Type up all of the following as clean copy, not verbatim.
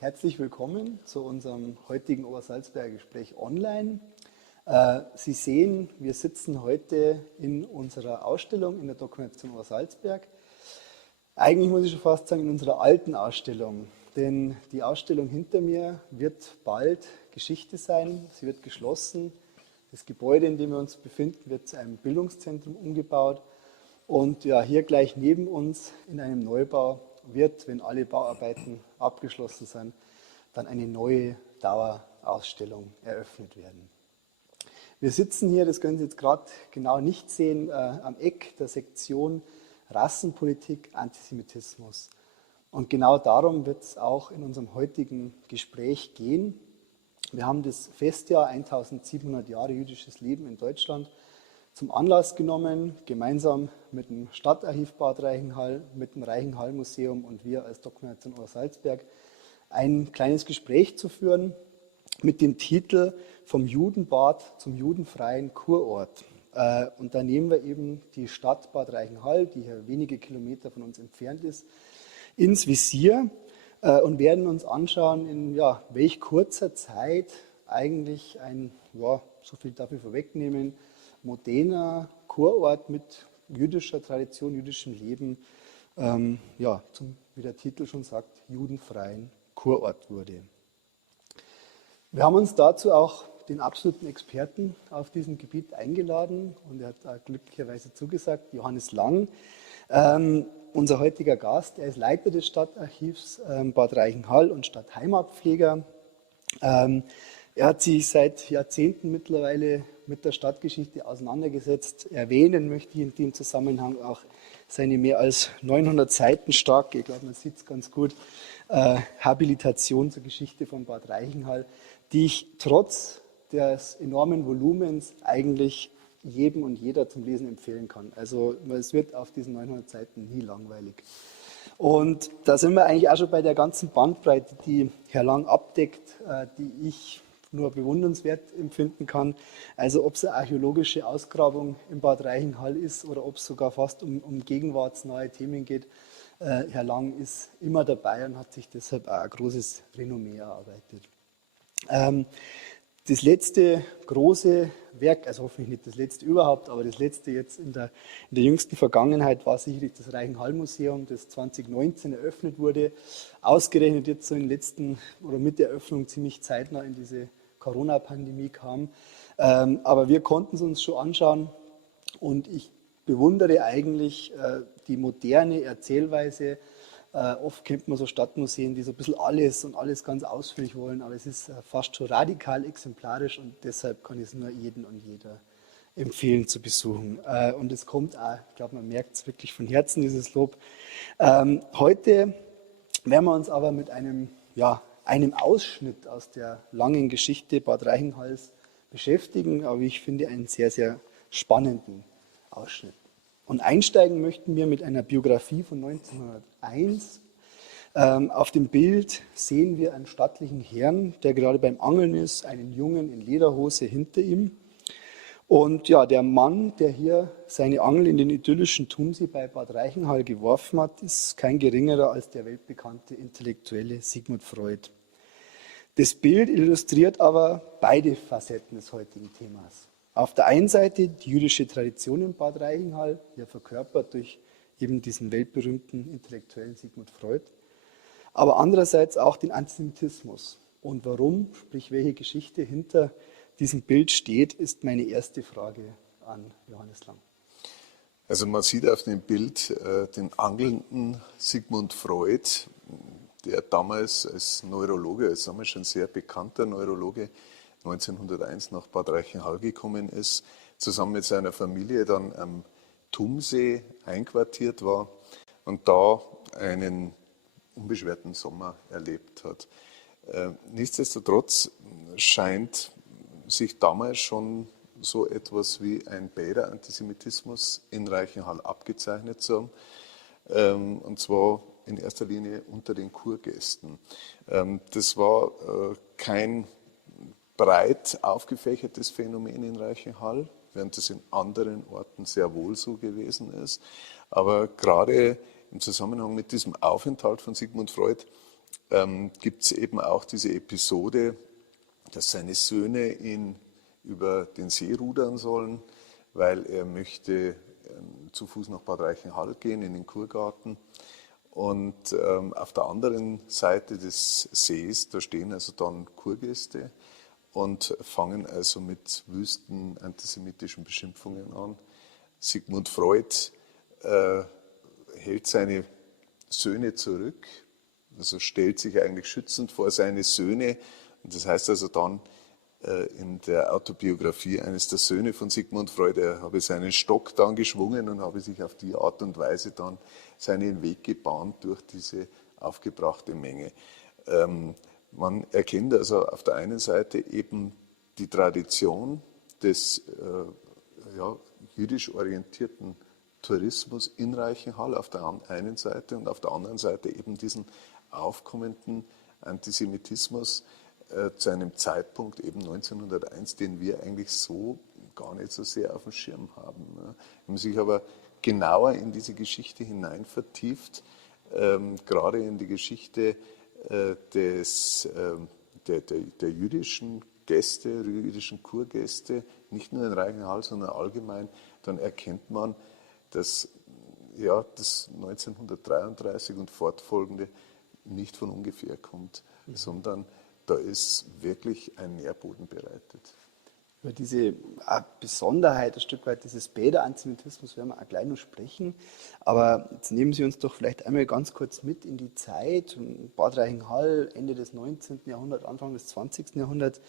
herzlich willkommen zu unserem heutigen Obersalzberger Gespräch online. Sie sehen, wir sitzen heute in unserer Ausstellung in der Dokumentation Obersalzberg. Eigentlich muss ich schon fast sagen, in unserer alten Ausstellung, denn die Ausstellung hinter mir wird bald Geschichte sein. Sie wird geschlossen. Das Gebäude, in dem wir uns befinden, wird zu einem Bildungszentrum umgebaut. Und ja, hier gleich neben uns in einem Neubau wird, wenn alle Bauarbeiten abgeschlossen sind, dann eine neue Dauerausstellung eröffnet werden. Wir sitzen hier, das können Sie jetzt gerade genau nicht sehen, am Eck der Sektion Rassenpolitik, Antisemitismus. Und genau darum wird es auch in unserem heutigen Gespräch gehen. Wir haben das Festjahr 1700 Jahre jüdisches Leben in Deutschland zum Anlass genommen, gemeinsam mit dem Stadtarchiv Bad Reichenhall, mit dem Reichenhall-Museum und wir als Dokumentation Obersalzberg ein kleines Gespräch zu führen mit dem Titel Vom Judenbad zum judenfreien Kurort. Und da nehmen wir eben die Stadt Bad Reichenhall, die hier wenige Kilometer von uns entfernt ist, ins Visier und werden uns anschauen, in welch kurzer Zeit eigentlich ein, so viel darf ich vorwegnehmen, moderner Kurort mit jüdischer Tradition, jüdischem Leben, wie der Titel schon sagt, judenfreien Kurort wurde. Wir haben uns dazu auch den absoluten Experten auf diesem Gebiet eingeladen und er hat da glücklicherweise zugesagt, Johannes Lang, unser heutiger Gast. Er ist Leiter des Stadtarchivs Bad Reichenhall und Stadtheimatpfleger. Er hat sich seit Jahrzehnten mittlerweile mit der Stadtgeschichte auseinandergesetzt. Erwähnen möchte ich in dem Zusammenhang auch seine mehr als 900 Seiten starke, ich glaube, man sieht es ganz gut, Habilitation zur Geschichte von Bad Reichenhall, die ich trotz des enormen Volumens eigentlich jedem und jeder zum Lesen empfehlen kann. Also es wird auf diesen 900 Seiten nie langweilig. Und da sind wir eigentlich auch schon bei der ganzen Bandbreite, die Herr Lang abdeckt, die ich nur bewundernswert empfinden kann. Also ob es eine archäologische Ausgrabung im Bad Reichenhall ist oder ob es sogar fast um gegenwartsnahe Themen geht. Herr Lang ist immer dabei und hat sich deshalb auch ein großes Renommee erarbeitet. Das letzte große Werk, also hoffentlich nicht das letzte überhaupt, aber das letzte jetzt in der jüngsten Vergangenheit war sicherlich das Reichenhall-Museum, das 2019 eröffnet wurde. Ausgerechnet jetzt so in den letzten oder mit der Eröffnung ziemlich zeitnah in diese Corona-Pandemie kam. Aber wir konnten es uns schon anschauen und ich bewundere eigentlich die moderne Erzählweise. Oft kennt man so Stadtmuseen, die so ein bisschen alles und alles ganz ausführlich wollen, aber es ist fast schon radikal exemplarisch und deshalb kann ich es nur jedem und jeder empfehlen zu besuchen. Und es kommt auch, ich glaube, man merkt es wirklich von Herzen, dieses Lob. Heute werden wir uns aber mit einem Ausschnitt aus der langen Geschichte Bad Reichenhalls beschäftigen, aber ich finde einen sehr, sehr spannenden Ausschnitt. Und einsteigen möchten wir mit einer Biografie von 1901. Auf dem Bild sehen wir einen stattlichen Herrn, der gerade beim Angeln ist, einen Jungen in Lederhose hinter ihm. Und ja, der Mann, der hier seine Angel in den idyllischen Tumsee bei Bad Reichenhall geworfen hat, ist kein geringerer als der weltbekannte Intellektuelle Sigmund Freud. Das Bild illustriert aber beide Facetten des heutigen Themas. Auf der einen Seite die jüdische Tradition in Bad Reichenhall, hier verkörpert durch eben diesen weltberühmten Intellektuellen Sigmund Freud, aber andererseits auch den Antisemitismus. Und warum, sprich welche Geschichte hinter diesem Bild steht, ist meine erste Frage an Johannes Lang. Also man sieht auf dem Bild den angelnden Sigmund Freud, der damals als Neurologe, als damals schon sehr bekannter Neurologe, 1901 nach Bad Reichenhall gekommen ist, zusammen mit seiner Familie dann am Tumsee einquartiert war und da einen unbeschwerten Sommer erlebt hat. Nichtsdestotrotz scheint sich damals schon so etwas wie ein Bäder-Antisemitismus in Reichenhall abgezeichnet zu haben, und zwar in erster Linie unter den Kurgästen. Das war kein breit aufgefächertes Phänomen in Reichenhall, während es in anderen Orten sehr wohl so gewesen ist. Aber gerade im Zusammenhang mit diesem Aufenthalt von Sigmund Freud gibt es eben auch diese Episode, dass seine Söhne ihn über den See rudern sollen, weil er möchte zu Fuß nach Bad Reichenhall gehen, in den Kurgarten. Und auf der anderen Seite des Sees, da stehen also dann Kurgäste und fangen also mit wüsten antisemitischen Beschimpfungen an. Sigmund Freud hält seine Söhne zurück, also stellt sich eigentlich schützend vor seine Söhne. Und das heißt also dann in der Autobiografie eines der Söhne von Sigmund Freud, er habe seinen Stock dann geschwungen und habe sich auf die Art und Weise dann seinen Weg gebahnt durch diese aufgebrachte Menge. Man erkennt also auf der einen Seite eben die Tradition des jüdisch orientierten Tourismus in Reichenhall auf der einen Seite und auf der anderen Seite eben diesen aufkommenden Antisemitismus zu einem Zeitpunkt eben 1901, den wir eigentlich so gar nicht so sehr auf dem Schirm haben. Wenn man sich aber genauer in diese Geschichte hinein vertieft, gerade in die Geschichte der jüdischen Gäste, jüdischen Kurgäste, nicht nur in Reichenhall, sondern allgemein, dann erkennt man, dass das 1933 und fortfolgende nicht von ungefähr kommt, sondern da ist wirklich ein Nährboden bereitet. Über diese Besonderheit, ein Stück weit dieses Bäder-Antisemitismus werden wir auch gleich noch sprechen. Aber jetzt nehmen Sie uns doch vielleicht einmal ganz kurz mit in die Zeit, Bad Reichenhall, Ende des 19. Jahrhunderts, Anfang des 20. Jahrhunderts.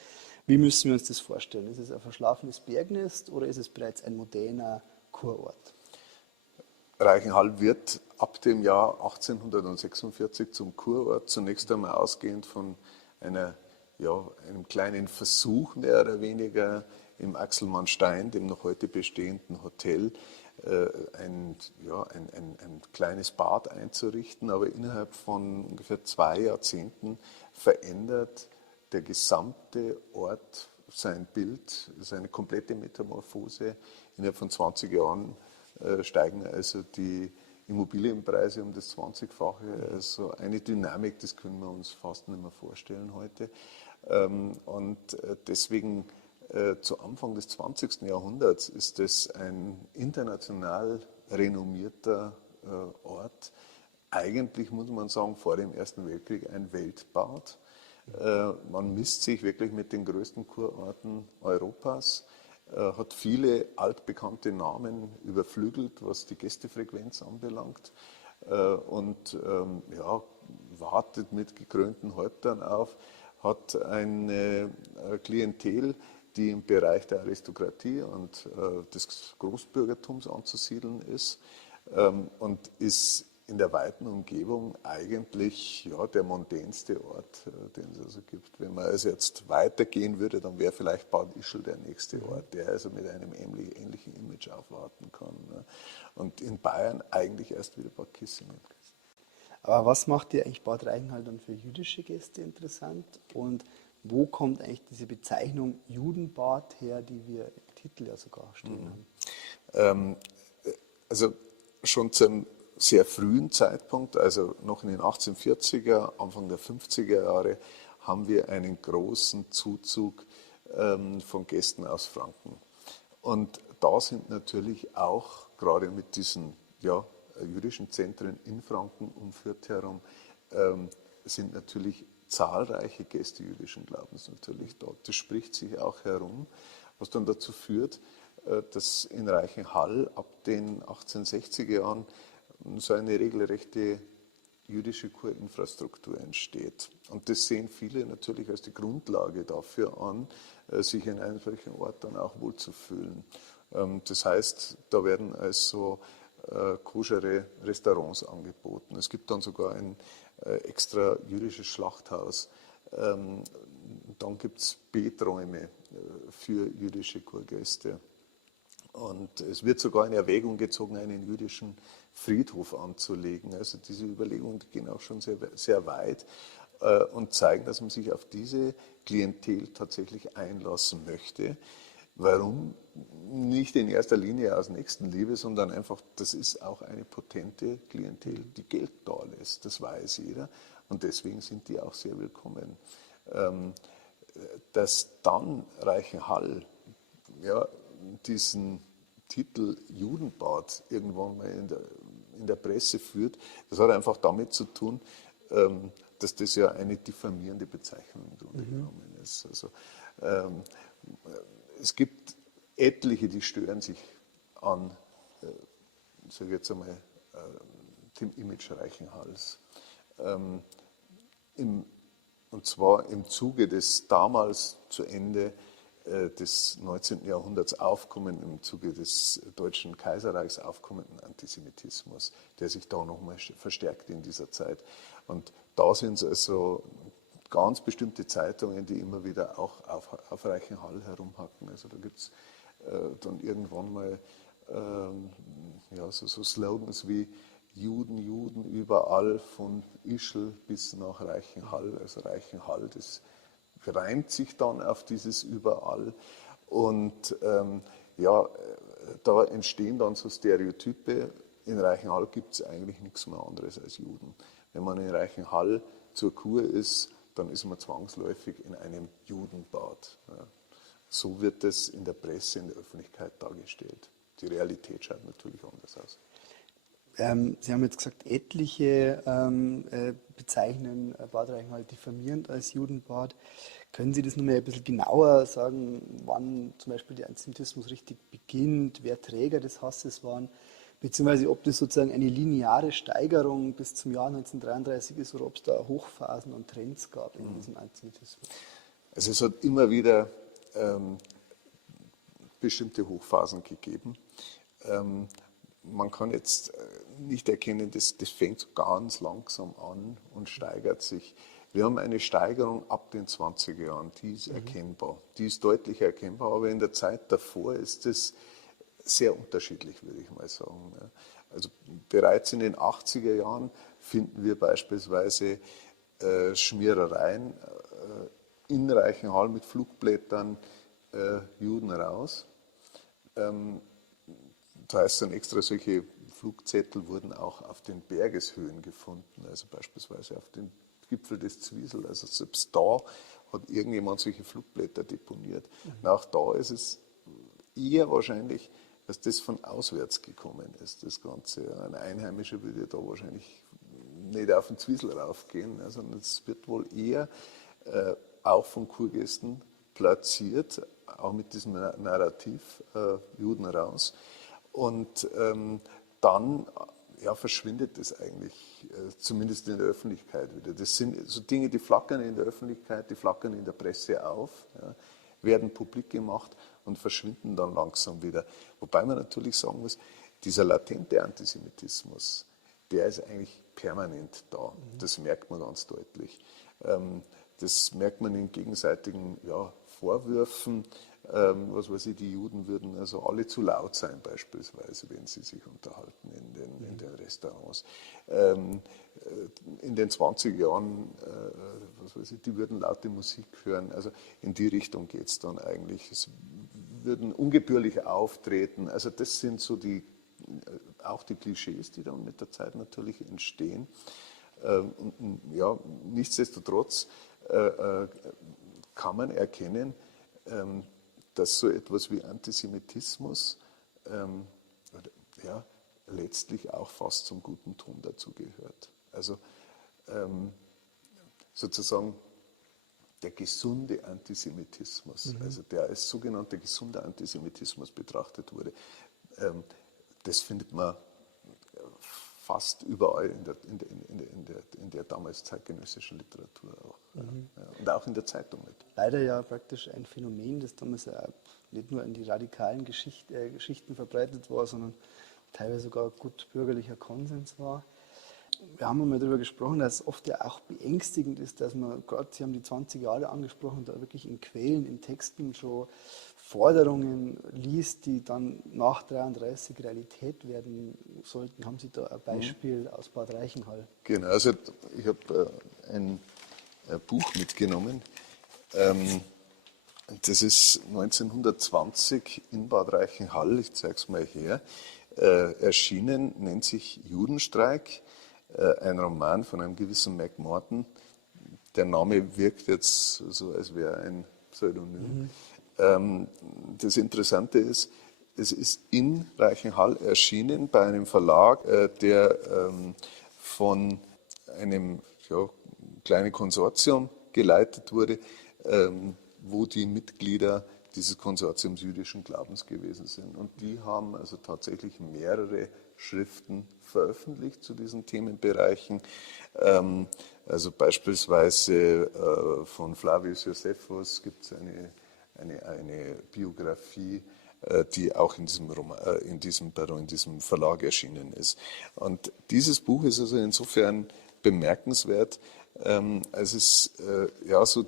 Wie müssen wir uns das vorstellen? Ist es ein verschlafenes Bergnest oder ist es bereits ein moderner Kurort? Reichenhall wird ab dem Jahr 1846 zum Kurort, zunächst einmal ausgehend von einem kleinen Versuch mehr oder weniger im Axelmannstein, dem noch heute bestehenden Hotel, ein kleines Bad einzurichten. Aber innerhalb von ungefähr 2 Jahrzehnten verändert der gesamte Ort sein Bild, seine komplette Metamorphose. Innerhalb von 20 Jahren steigen also die Immobilienpreise um das 20-fache. Also eine Dynamik, das können wir uns fast nicht mehr vorstellen heute. Und deswegen zu Anfang des 20. Jahrhunderts ist es ein international renommierter Ort. Eigentlich muss man sagen, vor dem Ersten Weltkrieg ein Weltbad. Man misst sich wirklich mit den größten Kurorten Europas, hat viele altbekannte Namen überflügelt, was die Gästefrequenz anbelangt, und wartet mit gekrönten Häuptern auf, hat eine Klientel, die im Bereich der Aristokratie und des Großbürgertums anzusiedeln ist, und ist in der weiten Umgebung eigentlich der mondänste Ort, den es also gibt. Wenn man also jetzt weitergehen würde, dann wäre vielleicht Bad Ischl der nächste Ort, der also mit einem ähnlichen Image aufwarten kann. Und in Bayern eigentlich erst wieder Bad Kissingen. Aber was macht dir eigentlich Bad Reichenhall dann für jüdische Gäste interessant? Und wo kommt eigentlich diese Bezeichnung Judenbad her, die wir im Titel ja sogar stehen haben? Also schon zum sehr frühen Zeitpunkt, also noch in den 1840er, Anfang der 50er Jahre, haben wir einen großen Zuzug von Gästen aus Franken. Und da sind natürlich auch, gerade mit diesen jüdischen Zentren in Franken um Fürth herum, sind natürlich zahlreiche Gäste jüdischen Glaubens natürlich dort. Das spricht sich auch herum, was dann dazu führt, dass in Reichenhall ab den 1860er Jahren so eine regelrechte jüdische Kurinfrastruktur entsteht. Und das sehen viele natürlich als die Grundlage dafür an, sich in einem solchen Ort dann auch wohlzufühlen. Das heißt, da werden also koschere Restaurants angeboten. Es gibt dann sogar ein extra jüdisches Schlachthaus. Dann gibt es Beträume für jüdische Kurgäste. Und es wird sogar in Erwägung gezogen, einen jüdischen Friedhof anzulegen. Also diese Überlegungen gehen auch schon sehr, sehr weit und zeigen, dass man sich auf diese Klientel tatsächlich einlassen möchte. Warum? Nicht in erster Linie aus Nächstenliebe, sondern einfach, das ist auch eine potente Klientel, die Geld da lässt, das weiß jeder. und deswegen sind die auch sehr willkommen. Dass dann Reichenhall ja, diesen Titel Judenbad irgendwann mal in der Presse führt, das hat einfach damit zu tun, dass das ja eine diffamierende Bezeichnung im Grunde genommen ist. Also, es gibt etliche, die stören sich an, sage ich jetzt einmal, dem Image Reichenhalls. Und zwar im Zuge des damals zu Ende des 19. Jahrhunderts im Zuge des Deutschen Kaiserreichs aufkommenden Antisemitismus, der sich da nochmal verstärkte in dieser Zeit. Und da sind es also ganz bestimmte Zeitungen, die immer wieder auch auf Reichenhall herumhacken. Also da gibt es dann irgendwann mal ja, so Slogans wie Juden, Juden überall, von Ischl bis nach Reichenhall. Also Reichenhall, das reimt sich dann auf dieses überall. Und ja, da entstehen dann so Stereotype. In Reichenhall gibt es eigentlich nichts mehr anderes als Juden. Wenn man in Reichenhall zur Kur ist, dann ist man zwangsläufig in einem Judenbad. Ja. So wird es in der Presse, in der Öffentlichkeit dargestellt. Die Realität schaut natürlich anders aus. Sie haben jetzt gesagt, etliche bezeichnen Bad Reichenhall diffamierend als Judenbad. Können Sie das nochmal ein bisschen genauer sagen, wann zum Beispiel der Antisemitismus richtig beginnt, wer Träger des Hasses waren, beziehungsweise ob das sozusagen eine lineare Steigerung bis zum Jahr 1933 ist oder ob es da Hochphasen und Trends gab in diesem Antisemitismus? Also es hat immer wieder bestimmte Hochphasen gegeben. Man kann jetzt nicht erkennen, das fängt ganz langsam an und steigert sich. Wir haben eine Steigerung ab den 20er Jahren, die ist erkennbar, die ist deutlich erkennbar, aber in der Zeit davor ist es sehr unterschiedlich, würde ich mal sagen. Also bereits in den 80er Jahren finden wir beispielsweise Schmierereien in Reichenhall mit Flugblättern Juden raus. Das heißt dann extra, solche Flugzettel wurden auch auf den Bergeshöhen gefunden, also beispielsweise auf den Gipfel des Zwiesel. Also selbst da hat irgendjemand solche Flugblätter deponiert. Und auch da ist es eher wahrscheinlich, dass das von auswärts gekommen ist, das Ganze. Ein Einheimischer würde da wahrscheinlich nicht auf den Zwiesel raufgehen, sondern es wird wohl eher auch von Kurgästen platziert, auch mit diesem Narrativ Juden raus. Und dann ja, verschwindet es eigentlich, zumindest in der Öffentlichkeit wieder. Das sind so Dinge, die flackern in der Öffentlichkeit, die flackern in der Presse auf, ja, werden publik gemacht und verschwinden dann langsam wieder. Wobei man natürlich sagen muss, dieser latente Antisemitismus, der ist eigentlich permanent da. Das merkt man ganz deutlich. Das merkt man in gegenseitigen Vorwürfen. Was weiß ich, die Juden würden also alle zu laut sein, beispielsweise, wenn sie sich unterhalten in den Restaurants. In den 20er Jahren, was weiß ich, die würden laute Musik hören. Also in die Richtung geht es dann eigentlich. Es würden ungebührlich auftreten. Also das sind so auch die Klischees, die dann mit der Zeit natürlich entstehen. Ja, nichtsdestotrotz kann man erkennen, dass so etwas wie Antisemitismus letztlich auch fast zum guten Ton dazugehört. Also sozusagen der gesunde Antisemitismus, also der als sogenannter gesunder Antisemitismus betrachtet wurde, das findet man fast überall in der damals zeitgenössischen Literatur auch. Ja. Und auch in der Zeitung nicht. Leider ja praktisch ein Phänomen, das damals ja nicht nur in die radikalen Geschichten verbreitet war, sondern teilweise sogar gut bürgerlicher Konsens war. Wir haben einmal darüber gesprochen, dass es oft ja auch beängstigend ist, dass man, gerade Sie haben die 20 Jahre angesprochen, da wirklich in Quellen, in Texten schon Forderungen liest, die dann nach 33 Realität werden sollten. Haben Sie da ein Beispiel aus Bad Reichenhall? Genau, also ich habe ein Buch mitgenommen. Das ist 1920 in Bad Reichenhall, ich zeige es mal her, erschienen, nennt sich Judenstreik. ein Roman von einem gewissen McMartin. Der Name wirkt jetzt so, als wäre ein Pseudonym. Das Interessante ist, es ist in Reichenhall erschienen bei einem Verlag, der von einem kleinen Konsortium geleitet wurde, wo die Mitglieder dieses Konsortiums jüdischen Glaubens gewesen sind. Und die haben also tatsächlich mehrere Schriften veröffentlicht zu diesen Themenbereichen. Also beispielsweise von Flavius Josephus gibt es eine Biografie, die auch in diesem Verlag erschienen ist. Und dieses Buch ist also insofern bemerkenswert, als es so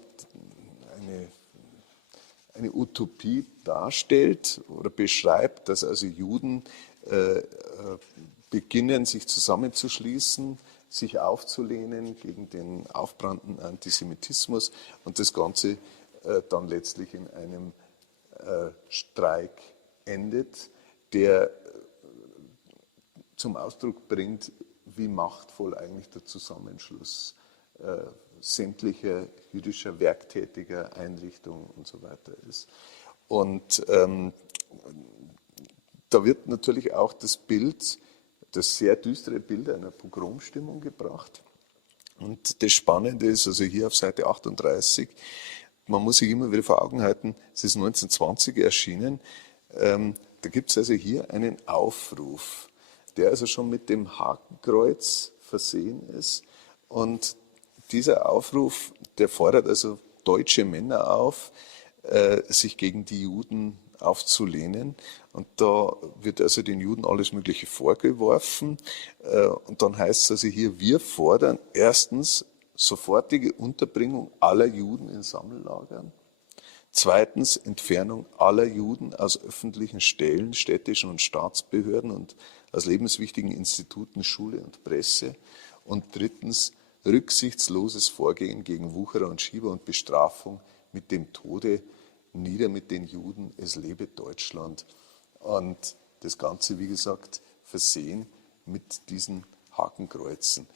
eine Utopie darstellt oder beschreibt, dass also Juden beginnen, sich zusammenzuschließen, sich aufzulehnen gegen den aufbrandenden Antisemitismus und das Ganze dann letztlich in einem Streik endet, der zum Ausdruck bringt, wie machtvoll eigentlich der Zusammenschluss sämtlicher jüdischer Werktätiger, Einrichtungen und so weiter ist. Und da wird natürlich auch das sehr düstere Bild einer Pogromstimmung gebracht. Und das Spannende ist, also hier auf Seite 38, man muss sich immer wieder vor Augen halten, es ist 1920 erschienen, da gibt es also hier einen Aufruf, der also schon mit dem Hakenkreuz versehen ist. Und dieser Aufruf, der fordert also deutsche Männer auf, sich gegen die Juden aufzulehnen. Und da wird also den Juden alles Mögliche vorgeworfen. Und dann heißt es also hier, wir fordern erstens sofortige Unterbringung aller Juden in Sammellagern. Zweitens Entfernung aller Juden aus öffentlichen Stellen, städtischen und Staatsbehörden und aus lebenswichtigen Instituten, Schule und Presse. Und drittens rücksichtsloses Vorgehen gegen Wucherer und Schieber und Bestrafung mit dem Tode. Nieder mit den Juden, es lebe Deutschland. Und das Ganze, wie gesagt, versehen mit diesen Hakenkreuzen,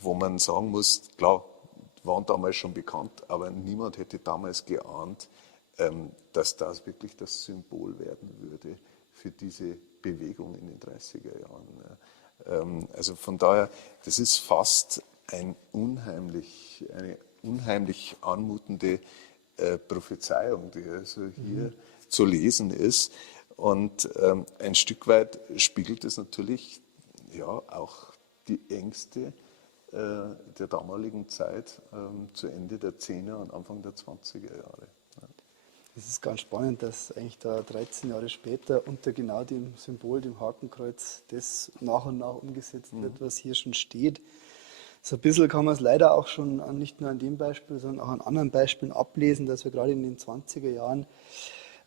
wo man sagen muss, klar, waren damals schon bekannt, aber niemand hätte damals geahnt, dass das wirklich das Symbol werden würde für diese Bewegung in den 30er Jahren. Also von daher, das ist fast eine unheimlich anmutende Prophezeiung, die also hier zu lesen ist. Und ein Stück weit spiegelt es natürlich auch die Ängste der damaligen Zeit zu Ende der 10er und Anfang der 20er Jahre. Es ist ganz spannend, dass eigentlich da 13 Jahre später unter genau dem Symbol, dem Hakenkreuz, das nach und nach umgesetzt wird, was hier schon steht. So ein bisschen kann man es leider auch schon nicht nur an dem Beispiel, sondern auch an anderen Beispielen ablesen, dass wir gerade in den 20er Jahren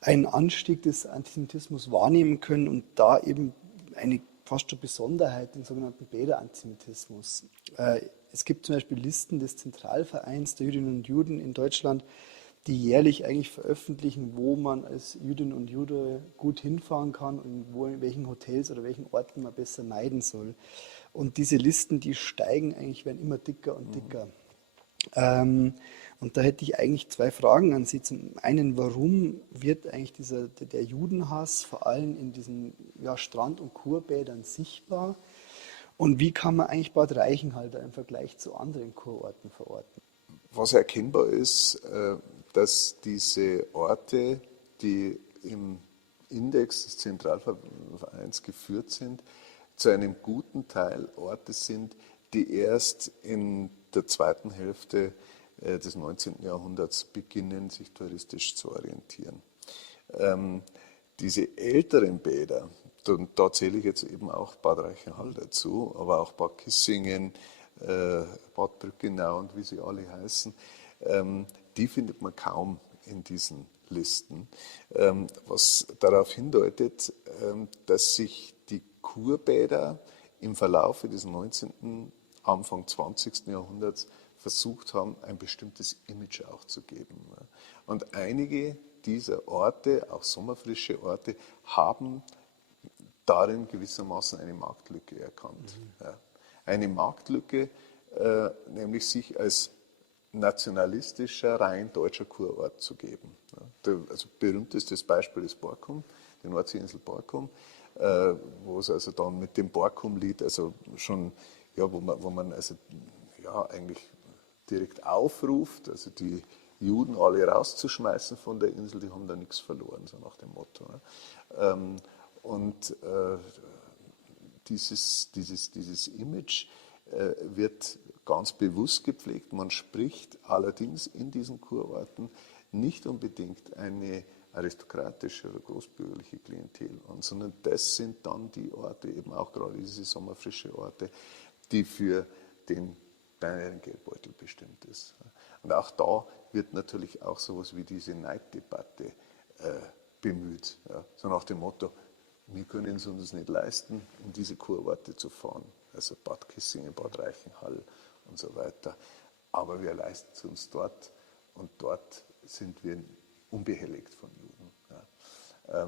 einen Anstieg des Antisemitismus wahrnehmen können und da eben eine fast schon Besonderheit, den sogenannten Bäder-Antisemitismus. Es gibt zum Beispiel Listen des Zentralvereins der Jüdinnen und Juden in Deutschland, die jährlich eigentlich veröffentlichen, wo man als Jüdin und Jude gut hinfahren kann und wo, in welchen Hotels oder welchen Orten man besser meiden soll. Und diese Listen, die steigen eigentlich, werden immer dicker und dicker. Und da hätte ich eigentlich zwei Fragen an Sie. Zum einen, warum wird eigentlich der Judenhass vor allem in diesen Strand- und Kurbädern sichtbar? Und wie kann man eigentlich Bad Reichenhall da im Vergleich zu anderen Kurorten verorten? Was erkennbar ist, dass diese Orte, die im Index des Zentralvereins geführt sind, zu einem guten Teil Orte sind, die erst in der zweiten Hälfte des 19. Jahrhunderts beginnen, sich touristisch zu orientieren. Diese älteren Bäder, und da zähle ich jetzt eben auch Bad Reichenhall dazu, aber auch Bad Kissingen, Bad Brückenau und wie sie alle heißen, die findet man kaum in diesen Listen, was darauf hindeutet, dass sich die Kurbäder im Verlaufe des 19., Anfang 20. Jahrhunderts versucht haben, ein bestimmtes Image auch zu geben. Und einige dieser Orte, auch sommerfrische Orte, haben darin gewissermaßen eine Marktlücke erkannt. Ja. eine Marktlücke, nämlich sich als nationalistischer, rein deutscher Kurort zu geben. Also berühmtestes Beispiel ist Borkum, die Nordseeinsel Borkum, wo es also dann mit dem Borkum-Lied also schon, ja, wo man also ja eigentlich direkt aufruft, also die Juden alle rauszuschmeißen von der Insel, die haben da nichts verloren, so nach dem Motto. Ne? Und dieses Image wird ganz bewusst gepflegt. Man spricht allerdings in diesen Kurorten nicht unbedingt eine aristokratische oder großbürgerliche Klientel an, sondern das sind dann die Orte, eben auch gerade diese sommerfrische Orte, die für den kleineren Geldbeutel bestimmt ist. Und auch da wird natürlich auch sowas wie diese Neiddebatte bemüht, ja, so nach dem Motto, wir können es uns nicht leisten, in diese Kurorte zu fahren, also Bad Kissingen, Bad Reichenhall und so weiter, aber wir leisten es uns dort und dort sind wir unbehelligt von Juden. Ja.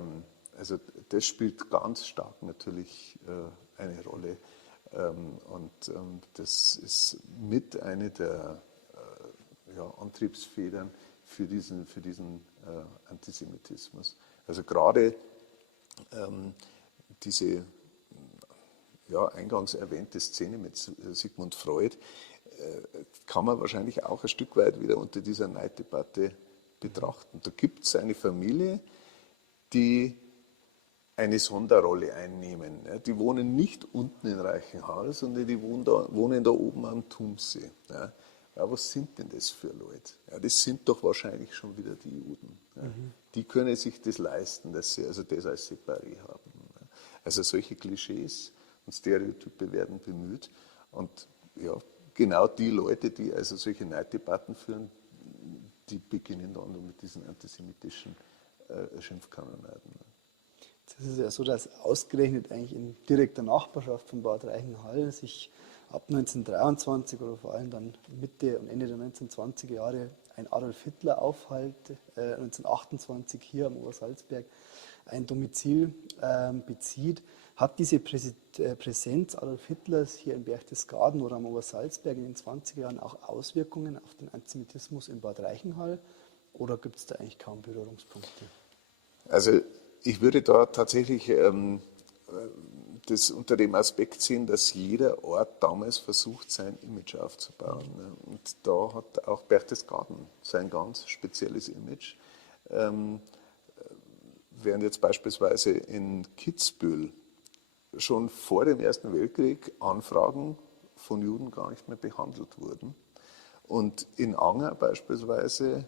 Also das spielt ganz stark natürlich eine Rolle und das ist mit einer der Antriebsfedern für diesen Antisemitismus. Also gerade diese eingangs erwähnte Szene mit Sigmund Freud kann man wahrscheinlich auch ein Stück weit wieder unter dieser Neiddebatte betrachten. Da gibt es eine Familie, die eine Sonderrolle einnehmen. Die wohnen nicht unten in Reichenhall, sondern die wohnen da oben am Tumsee. Ja, was sind denn das für Leute? Ja, das sind doch wahrscheinlich schon wieder die Juden. Ja. Die können sich das leisten, dass sie also das als Separé haben. Ja. Also solche Klischees und Stereotype werden bemüht. Und ja, genau die Leute, die also solche Neiddebatten führen, die beginnen dann mit diesen antisemitischen Schimpfkanonaden. Es ist ja so, dass ausgerechnet eigentlich in direkter Nachbarschaft von Bad Reichenhall sich ab 1923 oder vor allem dann Mitte und Ende der 1920er Jahre ein Adolf Hitler aufhält, 1928 hier am Obersalzberg ein Domizil bezieht. Hat diese Präsenz Adolf Hitlers hier in Berchtesgaden oder am Obersalzberg in den 20er Jahren auch Auswirkungen auf den Antisemitismus in Bad Reichenhall oder gibt es da eigentlich kaum Berührungspunkte? Also ich würde da tatsächlich das unter dem Aspekt sehen, dass jeder Ort damals versucht, sein Image aufzubauen. Und da hat auch Berchtesgaden sein ganz spezielles Image. Während jetzt beispielsweise in Kitzbühel schon vor dem Ersten Weltkrieg Anfragen von Juden gar nicht mehr behandelt wurden. Und in Anger beispielsweise,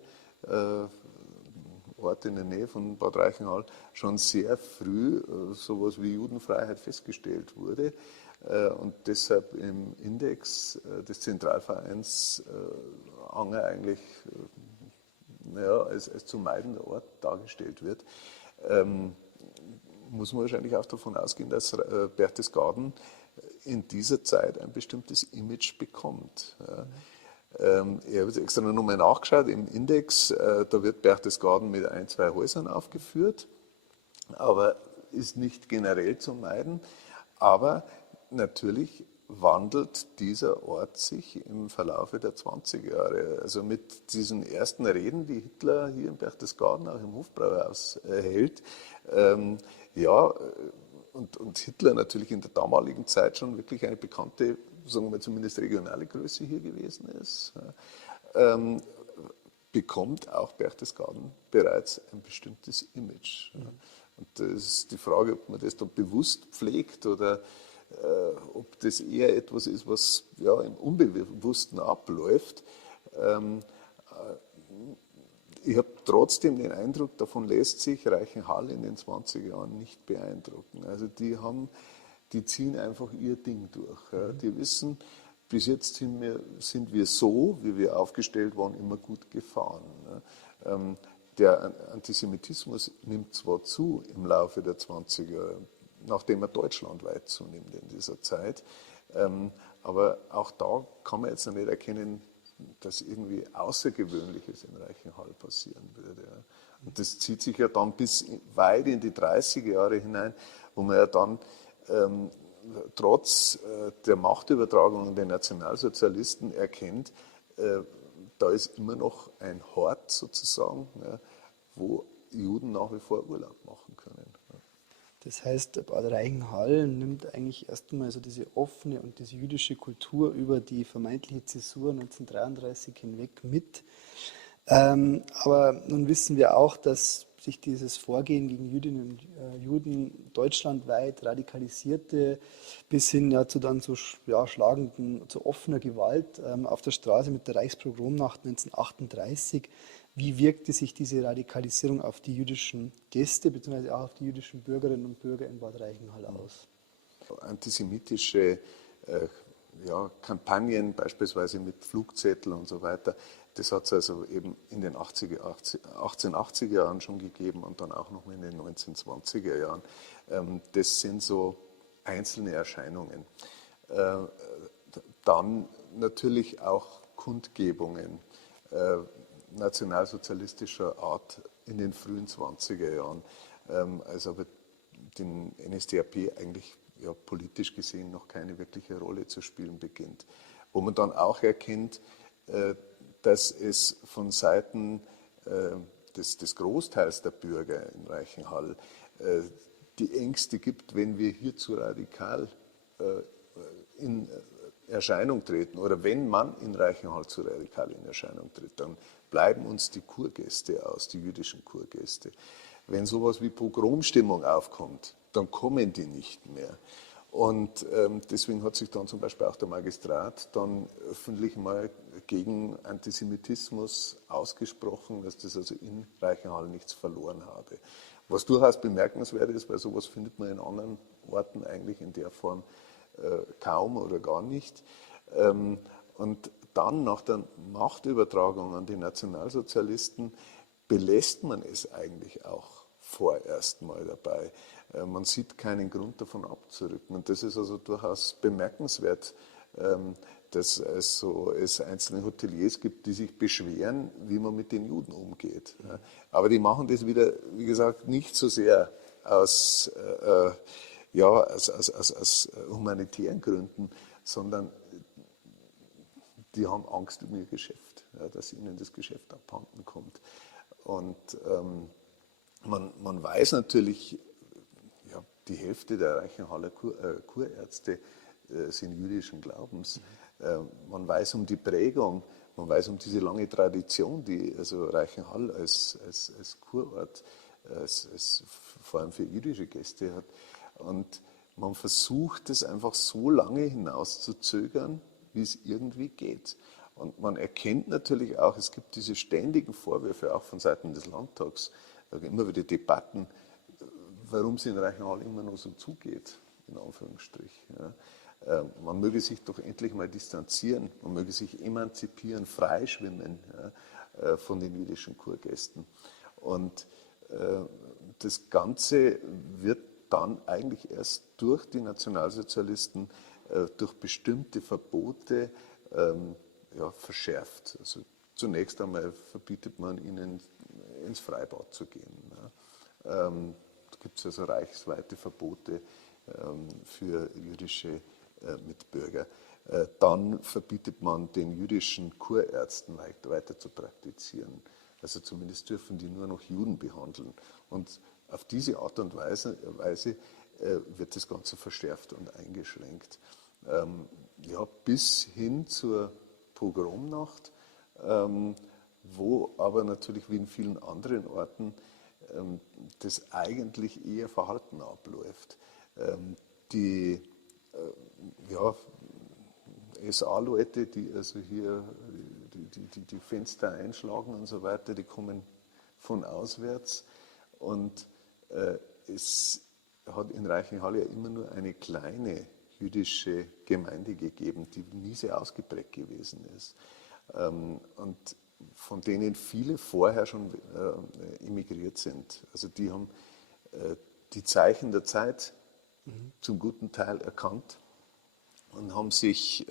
Ort in der Nähe von Bad Reichenhall, schon sehr früh sowas wie Judenfreiheit festgestellt wurde und deshalb im Index des Zentralvereins Anger eigentlich als zu meidender Ort dargestellt wird. Muss man wahrscheinlich auch davon ausgehen, dass Berchtesgaden in dieser Zeit ein bestimmtes Image bekommt. Ich habe jetzt extra nochmal nachgeschaut, im Index, da wird Berchtesgaden mit 1, 2 Häusern aufgeführt, aber ist nicht generell zu meiden. Aber natürlich wandelt dieser Ort sich im Verlaufe der 20er Jahre. Also mit diesen ersten Reden, die Hitler hier in Berchtesgaden auch im Hofbräuhaus hält, und Hitler natürlich in der damaligen Zeit schon wirklich eine bekannte, sagen wir zumindest regionale Größe hier gewesen ist, bekommt auch Berchtesgaden bereits ein bestimmtes Image. Und das ist die Frage, ob man das dann bewusst pflegt oder ob das eher etwas ist, was im Unbewussten abläuft. Ich habe trotzdem den Eindruck, davon lässt sich Reichenhall in den 20er Jahren nicht beeindrucken. Also die ziehen einfach ihr Ding durch. Ja. Die wissen, bis jetzt sind wir so, wie wir aufgestellt waren, immer gut gefahren. Ja. Der Antisemitismus nimmt zwar zu im Laufe der 20er Jahre, nachdem er deutschlandweit zunimmt in dieser Zeit, aber auch da kann man jetzt noch nicht erkennen, dass irgendwie Außergewöhnliches in Reichenhall passieren würde. Ja. Und das zieht sich ja dann bis weit in die 30er Jahre hinein, wo man ja dann trotz der Machtübertragung der Nationalsozialisten erkennt, da ist immer noch ein Hort sozusagen, ja, wo Juden nach wie vor Urlaub machen können. Das heißt, Bad Reichenhall nimmt eigentlich erst einmal so diese offene und diese jüdische Kultur über die vermeintliche Zäsur 1933 hinweg mit. Aber nun wissen wir auch, dass sich dieses Vorgehen gegen Jüdinnen und Juden deutschlandweit radikalisierte, bis hin ja zu dann so schlagenden, zu offener Gewalt auf der Straße mit der Reichspogromnacht 1938. Wie wirkte sich diese Radikalisierung auf die jüdischen Gäste bzw. auch auf die jüdischen Bürgerinnen und Bürger in Bad Reichenhall aus? Antisemitische Kampagnen, beispielsweise mit Flugzetteln und so weiter, das hat es also eben in den 1880er Jahren schon gegeben und dann auch noch in den 1920er Jahren. Das sind so einzelne Erscheinungen. Dann natürlich auch Kundgebungen nationalsozialistischer Art in den frühen 20er Jahren, als aber den NSDAP eigentlich politisch gesehen noch keine wirkliche Rolle zu spielen beginnt. Wo man dann auch erkennt, dass es von Seiten des Großteils der Bürger in Reichenhall die Ängste gibt, wenn wir hier zu radikal in Erscheinung treten oder wenn man in Reichenhall zu radikal in Erscheinung tritt, dann bleiben uns die Kurgäste aus, die jüdischen Kurgäste. Wenn sowas wie Pogromstimmung aufkommt, dann kommen die nicht mehr. Und deswegen hat sich dann zum Beispiel auch der Magistrat dann öffentlich mal gegen Antisemitismus ausgesprochen, dass das also in Reichenhall nichts verloren habe. Was durchaus bemerkenswert ist, weil sowas findet man in anderen Orten eigentlich in der Form kaum oder gar nicht. Und dann nach der Machtübertragung an die Nationalsozialisten belässt man es eigentlich auch vorerst mal dabei. Man sieht keinen Grund davon abzurücken. Und das ist also durchaus bemerkenswert, dass es einzelne Hoteliers gibt, die sich beschweren, wie man mit den Juden umgeht. Aber die machen das wieder, wie gesagt, nicht so sehr aus humanitären Gründen, sondern die haben Angst um ihr Geschäft, dass ihnen das Geschäft abhanden kommt. Und man weiß natürlich, die Hälfte der Reichenhaller Kurärzte sind jüdischen Glaubens. Man weiß um die Prägung, man weiß um diese lange Tradition, die also Reichenhall als Kurort, vor allem für jüdische Gäste hat. Und man versucht es einfach so lange hinauszuzögern, wie es irgendwie geht. Und man erkennt natürlich auch, es gibt diese ständigen Vorwürfe, auch von Seiten des Landtags, immer wieder Debatten, warum es in Reichenhall immer noch so zugeht, in Anführungsstrich. Ja. Man möge sich doch endlich mal distanzieren, man möge sich emanzipieren, freischwimmen von den jüdischen Kurgästen. Und das Ganze wird dann eigentlich erst durch die Nationalsozialisten, durch bestimmte Verbote verschärft. Also zunächst einmal verbietet man ihnen, ins Freibad zu gehen. Da gibt es also reichsweite Verbote für jüdische Mitbürger. Dann verbietet man den jüdischen Kurärzten weiter zu praktizieren. Also zumindest dürfen die nur noch Juden behandeln. Und auf diese Art und Weise wird das Ganze verschärft und eingeschränkt. Bis hin zur Pogromnacht, wo aber natürlich wie in vielen anderen Orten das eigentlich eher verhalten abläuft. Die SA-Leute, die also hier die Fenster einschlagen und so weiter, die kommen von auswärts und es hat in Reichenhall ja immer nur eine kleine jüdische Gemeinde gegeben, die nie sehr ausgeprägt gewesen ist. Und von denen viele vorher schon emigriert sind. Also die haben die Zeichen der Zeit zum guten Teil erkannt und haben sich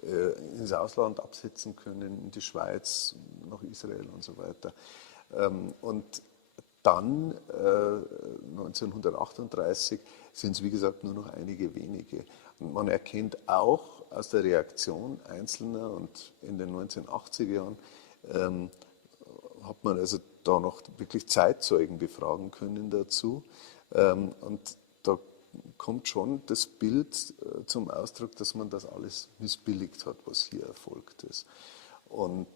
ins Ausland absetzen können, in die Schweiz, nach Israel und so weiter. Und Dann 1938 sind es, wie gesagt, nur noch einige wenige. Und man erkennt auch aus der Reaktion Einzelner und in den 1980er Jahren hat man also da noch wirklich Zeitzeugen befragen können dazu. Und da kommt schon das Bild zum Ausdruck, dass man das alles missbilligt hat, was hier erfolgt ist. Und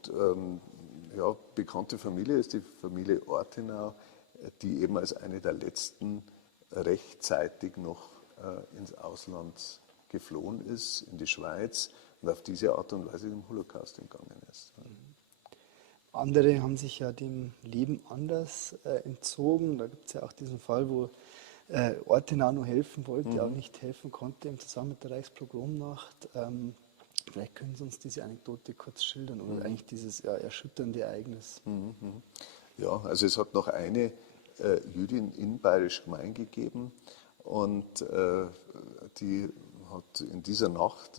ja, bekannte Familie ist die Familie Ortenau, die eben als eine der letzten rechtzeitig noch ins Ausland geflohen ist, in die Schweiz und auf diese Art und Weise dem Holocaust entgangen ist. Andere haben sich ja dem Leben anders entzogen. Da gibt es ja auch diesen Fall, wo Ortenau nur helfen wollte, aber nicht helfen konnte im Zusammenhang mit der Reichspogromnacht. Vielleicht können Sie uns diese Anekdote kurz schildern oder eigentlich dieses erschütternde Ereignis. Ja, also es hat noch eine Jüdin in Bayerisch-Gmein gegeben und die hat in dieser Nacht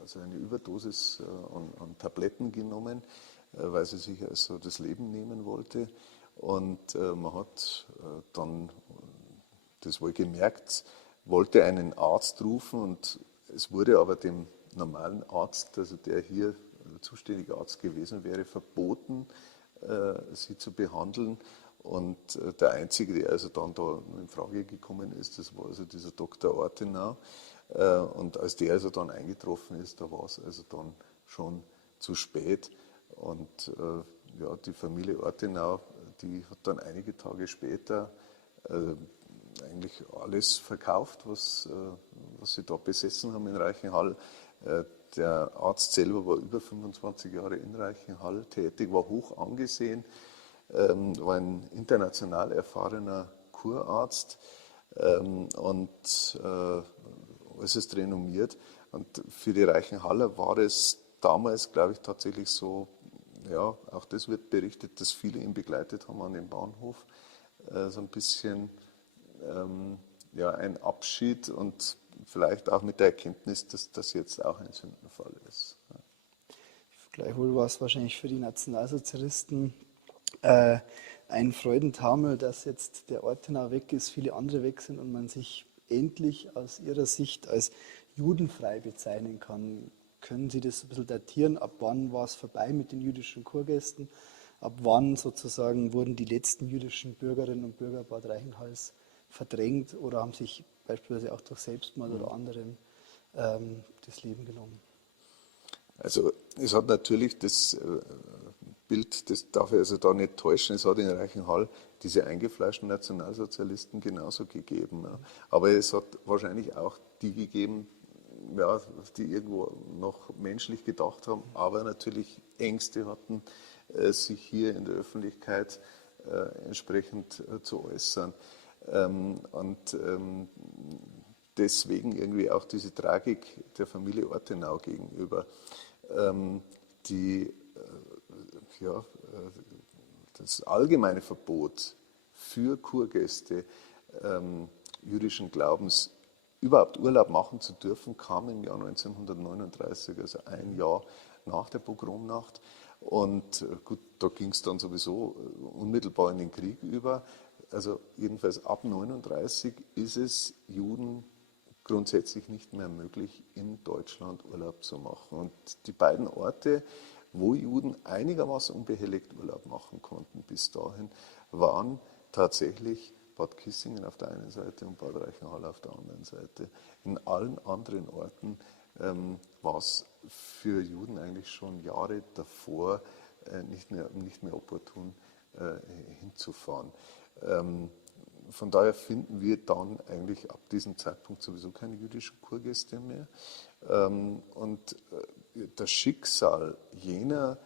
also eine Überdosis an Tabletten genommen, weil sie sich also das Leben nehmen wollte. Und man hat dann das wohl gemerkt, wollte einen Arzt rufen und es wurde aber dem normalen Arzt, also der hier zuständige Arzt gewesen wäre, verboten, sie zu behandeln. Und der Einzige, der also dann da in Frage gekommen ist, das war also dieser Dr. Ortenau. Und als der also dann eingetroffen ist, da war es also dann schon zu spät. Und ja, die Familie Ortenau, die hat dann einige Tage später eigentlich alles verkauft, was sie da besessen haben in Reichenhall. Der Arzt selber war über 25 Jahre in Reichenhall tätig, war hoch angesehen, war ein international erfahrener Kurarzt und äußerst renommiert. Und für die Reichenhaller war es damals, glaube ich, tatsächlich so, ja, auch das wird berichtet, dass viele ihn begleitet haben an den Bahnhof. So ein bisschen ja, ein Abschied und vielleicht auch mit der Erkenntnis, dass das jetzt auch ein Sündenfall ist. Gleichwohl war es wahrscheinlich für die Nationalsozialisten ein Freudentaumel, dass jetzt der Ortenau weg ist, viele andere weg sind und man sich endlich aus ihrer Sicht als judenfrei bezeichnen kann. Können Sie das ein bisschen datieren? Ab wann war es vorbei mit den jüdischen Kurgästen? Ab wann sozusagen wurden die letzten jüdischen Bürgerinnen und Bürger Bad Reichenhalls verdrängt oder haben sich beispielsweise auch durch Selbstmord oder anderem das Leben genommen? Also es hat natürlich das Bild, das darf ich also da nicht täuschen, es hat in Reichenhall diese eingefleischten Nationalsozialisten genauso gegeben. Ja. Aber es hat wahrscheinlich auch die gegeben, ja, die irgendwo noch menschlich gedacht haben, aber natürlich Ängste hatten, sich hier in der Öffentlichkeit entsprechend zu äußern. Und deswegen irgendwie auch diese Tragik der Familie Ortenau gegenüber, die ja, das allgemeine Verbot für Kurgäste jüdischen Glaubens überhaupt Urlaub machen zu dürfen, kam im Jahr 1939, also ein Jahr nach der Pogromnacht. Und gut, da ging es dann sowieso unmittelbar in den Krieg über. Also jedenfalls ab 1939 ist es Juden grundsätzlich nicht mehr möglich, in Deutschland Urlaub zu machen. Und die beiden Orte, wo Juden einigermaßen unbehelligt Urlaub machen konnten bis dahin, waren tatsächlich Bad Kissingen auf der einen Seite und Bad Reichenhall auf der anderen Seite. In allen anderen Orten war es für Juden eigentlich schon Jahre davor nicht mehr opportun hinzufahren. Von daher finden wir dann eigentlich ab diesem Zeitpunkt sowieso keine jüdischen Kurgäste mehr. Und das Schicksal jener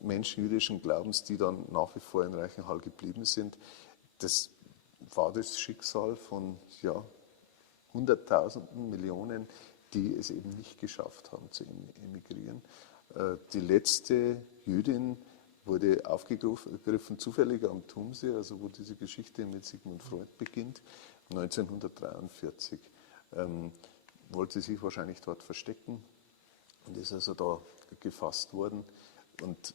Menschen jüdischen Glaubens, die dann nach wie vor in Reichenhall geblieben sind, das war das Schicksal von ja, Hunderttausenden, Millionen, die es eben nicht geschafft haben zu emigrieren. Die letzte Jüdin wurde aufgegriffen, zufällig am Chiemsee, also wo diese Geschichte mit Sigmund Freud beginnt, 1943. Wollte sich wahrscheinlich dort verstecken und ist also da gefasst worden. Und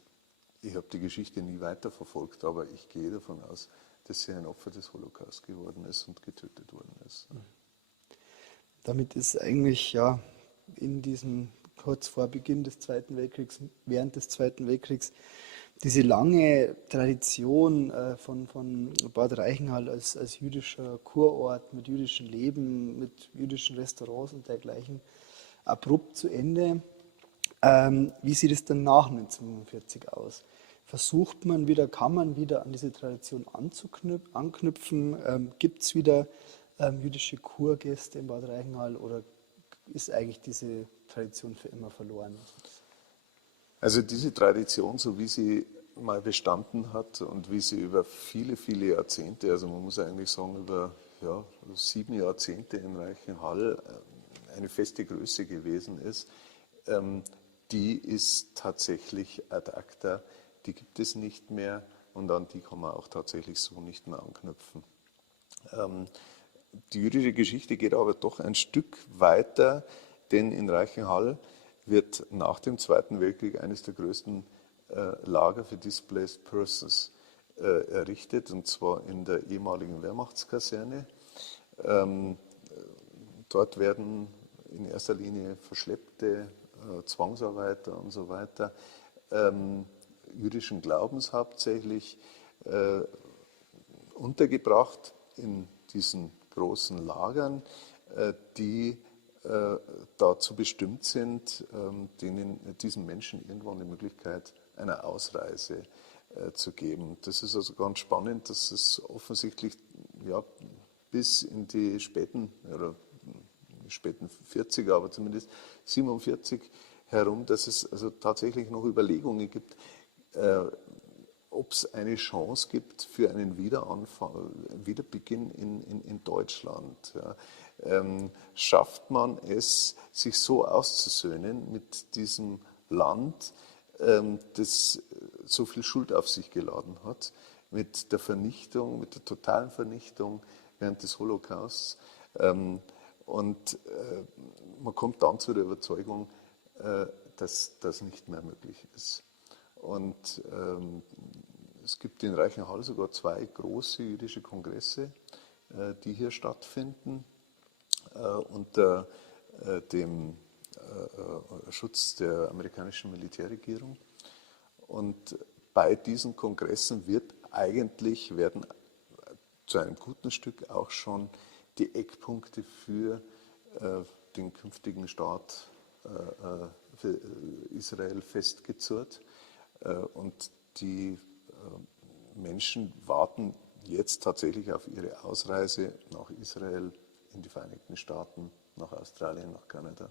ich habe die Geschichte nie weiterverfolgt, aber ich gehe davon aus, dass sie ein Opfer des Holocaust geworden ist und getötet worden ist. Damit ist eigentlich ja in diesem kurz vor Beginn des Zweiten Weltkriegs, während des Zweiten Weltkriegs, diese lange Tradition von Bad Reichenhall als jüdischer Kurort mit jüdischem Leben, mit jüdischen Restaurants und dergleichen abrupt zu Ende. Wie sieht es dann nach 1945 aus? Versucht man wieder, kann man wieder an diese Tradition anknüpfen? Gibt es wieder jüdische Kurgäste in Bad Reichenhall oder ist eigentlich diese Tradition für immer verloren? Also diese Tradition, so wie sie mal bestanden hat und wie sie über viele, viele Jahrzehnte, also man muss eigentlich sagen über 7 Jahrzehnte in Reichenhall eine feste Größe gewesen ist, die ist tatsächlich ad acta, die gibt es nicht mehr und an die kann man auch tatsächlich so nicht mehr anknüpfen. Die jüdische Geschichte geht aber doch ein Stück weiter, denn in Reichenhall wird nach dem Zweiten Weltkrieg eines der größten Lager für Displaced Persons errichtet, und zwar in der ehemaligen Wehrmachtskaserne. Dort werden in erster Linie Verschleppte, Zwangsarbeiter und so weiter, jüdischen Glaubens hauptsächlich, untergebracht in diesen großen Lagern, die dazu bestimmt sind, diesen Menschen irgendwann die Möglichkeit einer Ausreise zu geben. Das ist also ganz spannend, dass es offensichtlich bis in die späten 40er, aber zumindest 47 herum, dass es also tatsächlich noch Überlegungen gibt, ob es eine Chance gibt für einen Wiederbeginn in Deutschland. Ja. Schafft man es, sich so auszusöhnen mit diesem Land, das so viel Schuld auf sich geladen hat, mit der Vernichtung, mit der totalen Vernichtung während des Holocausts. Und man kommt dann zu der Überzeugung, dass das nicht mehr möglich ist. Und es gibt in Reichenhall sogar 2 große jüdische Kongresse, die hier stattfinden, unter dem Schutz der amerikanischen Militärregierung. Und bei diesen Kongressen werden zu einem guten Stück auch schon die Eckpunkte für den künftigen Staat für Israel festgezurrt. Und die Menschen warten jetzt tatsächlich auf ihre Ausreise nach Israel, in die Vereinigten Staaten, nach Australien, nach Kanada.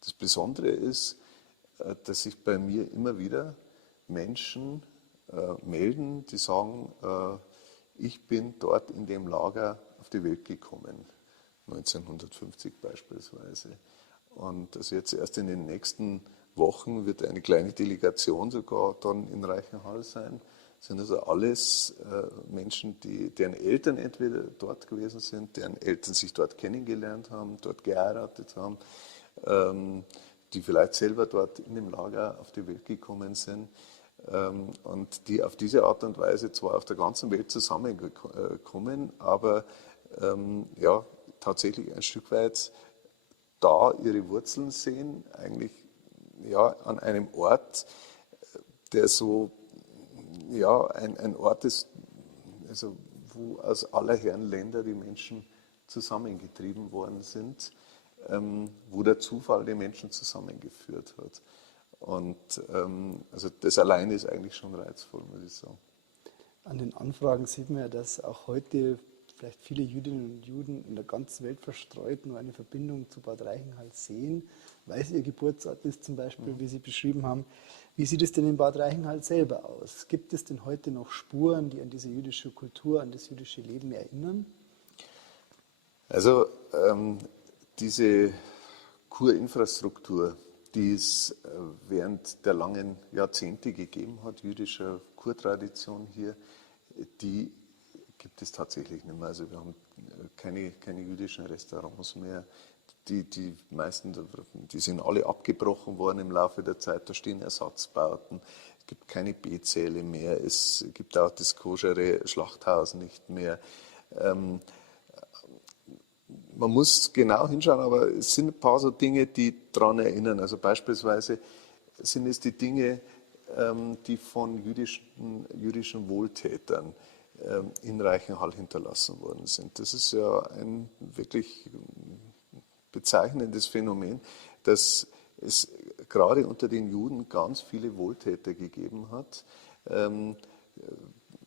Das Besondere ist, dass sich bei mir immer wieder Menschen melden, die sagen, ich bin dort in dem Lager auf die Welt gekommen, 1950 beispielsweise. Und also jetzt erst in den nächsten Wochen wird eine kleine Delegation sogar dann in Reichenhall sein. Das sind also alles Menschen, deren Eltern entweder dort gewesen sind, deren Eltern sich dort kennengelernt haben, dort geheiratet haben, die vielleicht selber dort in dem Lager auf die Welt gekommen sind und die auf diese Art und Weise zwar auf der ganzen Welt zusammenkommen, aber tatsächlich ein Stück weit da ihre Wurzeln sehen, eigentlich an einem Ort, der so ein Ort ist, also wo aus aller Herren Länder die Menschen zusammengetrieben worden sind, wo der Zufall die Menschen zusammengeführt hat. Und also das alleine ist eigentlich schon reizvoll, muss ich sagen. An den Anfragen sieht man ja, dass auch heute vielleicht viele Jüdinnen und Juden in der ganzen Welt verstreut nur eine Verbindung zu Bad Reichenhall sehen, weil es ihr Geburtsort ist zum Beispiel, wie Sie beschrieben haben. Wie sieht es denn in Bad Reichenhall selber aus? Gibt es denn heute noch Spuren, die an diese jüdische Kultur, an das jüdische Leben erinnern? Also diese Kurinfrastruktur, die es während der langen Jahrzehnte gegeben hat, jüdischer Kurtradition hier, die gibt es tatsächlich nicht mehr. Also wir haben keine jüdischen Restaurants mehr. die meisten, die sind alle abgebrochen worden im Laufe der Zeit. Da stehen Ersatzbauten. Es gibt keine B-Zelle mehr. Es gibt auch das koschere Schlachthaus nicht mehr. Man muss genau hinschauen, aber es sind ein paar so Dinge, die daran erinnern. Also beispielsweise sind es die Dinge, die von jüdischen Wohltätern in Reichenhall hinterlassen worden sind. Das ist ja ein wirklich bezeichnendes Phänomen, dass es gerade unter den Juden ganz viele Wohltäter gegeben hat,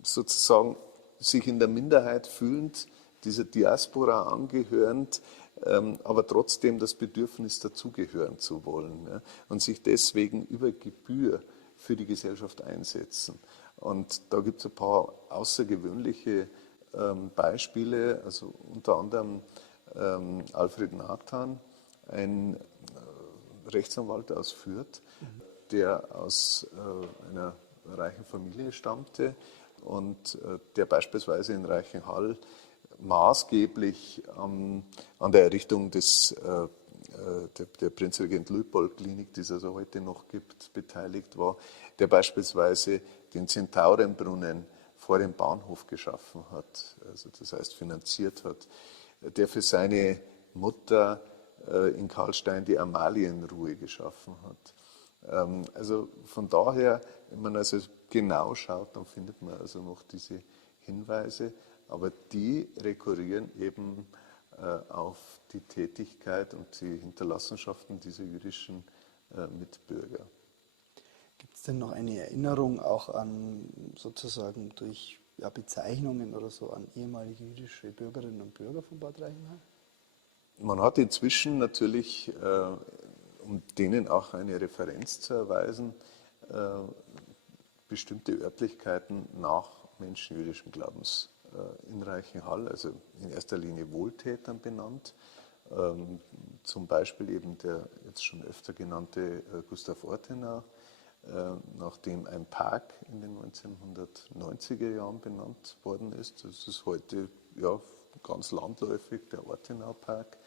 sozusagen sich in der Minderheit fühlend, dieser Diaspora angehörend, aber trotzdem das Bedürfnis dazugehören zu wollen, ja, und sich deswegen über Gebühr für die Gesellschaft einsetzen. Und da gibt es ein paar außergewöhnliche Beispiele, also unter anderem Alfred Nathan, ein Rechtsanwalt aus Fürth, der aus einer reichen Familie stammte und der beispielsweise in Reichenhall maßgeblich an der Errichtung der Prinzregent-Luitpold-Klinik, die es also heute noch gibt, beteiligt war, der beispielsweise den Zentaurenbrunnen vor dem Bahnhof geschaffen hat, also das heißt finanziert hat, der für seine Mutter in Karlstein die Amalienruhe geschaffen hat. Also von daher, wenn man also genau schaut, dann findet man also noch diese Hinweise, aber die rekurrieren eben auf die Tätigkeit und die Hinterlassenschaften dieser jüdischen Mitbürger. Gibt es denn noch eine Erinnerung auch an sozusagen durch Bezeichnungen oder so an ehemalige jüdische Bürgerinnen und Bürger von Bad Reichenhall? Man hat inzwischen natürlich, um denen auch eine Referenz zu erweisen, bestimmte Örtlichkeiten nach Menschen jüdischen Glaubens in Reichenhall, also in erster Linie Wohltätern benannt. Zum Beispiel eben der jetzt schon öfter genannte Gustav Ortenau, nach dem ein Park in den 1990er Jahren benannt worden ist. Das ist heute ja ganz landläufig der Ortenau-Park.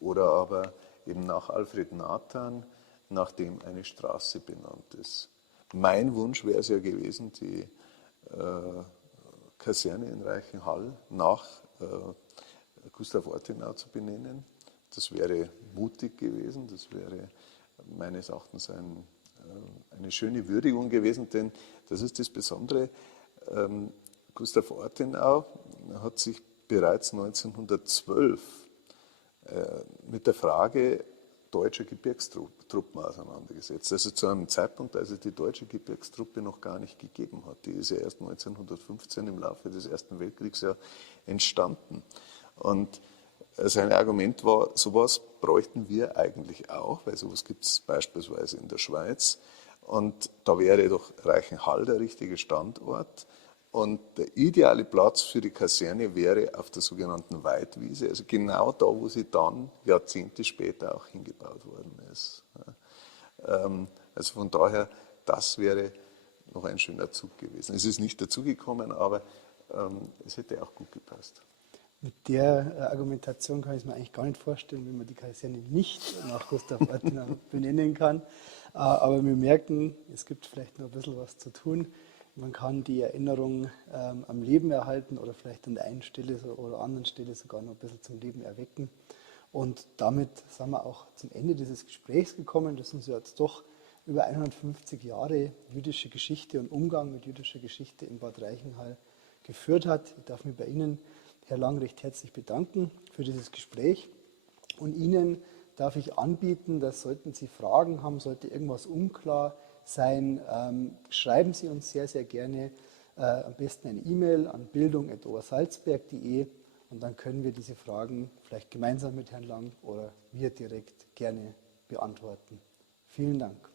Oder aber eben nach Alfred Nathan, nach dem eine Straße benannt ist. Mein Wunsch wäre es ja gewesen, die Kaserne in Reichenhall nach Gustav Ortenau zu benennen. Das wäre mutig gewesen, das wäre meines Erachtens eine schöne Würdigung gewesen, denn das ist das Besondere. Gustav Ortenau hat sich bereits 1912 mit der Frage deutscher Gebirgstruppen auseinandergesetzt. Also zu einem Zeitpunkt, als es die deutsche Gebirgstruppe noch gar nicht gegeben hat. Die ist ja erst 1915 im Laufe des Ersten Weltkriegs ja entstanden. Und sein Argument war, sowas bräuchten wir eigentlich auch, weil sowas gibt es beispielsweise in der Schweiz. Und da wäre doch Reichenhall der richtige Standort. Und der ideale Platz für die Kaserne wäre auf der sogenannten Weidwiese, also genau da, wo sie dann Jahrzehnte später auch hingebaut worden ist. Also von daher, das wäre noch ein schöner Zug gewesen. Es ist nicht dazugekommen, aber es hätte auch gut gepasst. Mit der Argumentation kann ich es mir eigentlich gar nicht vorstellen, wie man die Kaserne nicht nach Gustav Ortenau benennen kann. Aber wir merken, es gibt vielleicht noch ein bisschen was zu tun. Man kann die Erinnerung am Leben erhalten oder vielleicht an der einen Stelle oder anderen Stelle sogar noch ein bisschen zum Leben erwecken. Und damit sind wir auch zum Ende dieses Gesprächs gekommen, das uns ja jetzt doch über 150 Jahre jüdische Geschichte und Umgang mit jüdischer Geschichte in Bad Reichenhall geführt hat. Ich darf mich bei Ihnen, Herr Lang, recht herzlich bedanken für dieses Gespräch. Und Ihnen darf ich anbieten, dass sollten Sie Fragen haben, sollte irgendwas unklar sein, schreiben Sie uns sehr, sehr gerne am besten eine E-Mail an bildung@obersalzberg.de und dann können wir diese Fragen vielleicht gemeinsam mit Herrn Lang oder wir direkt gerne beantworten. Vielen Dank.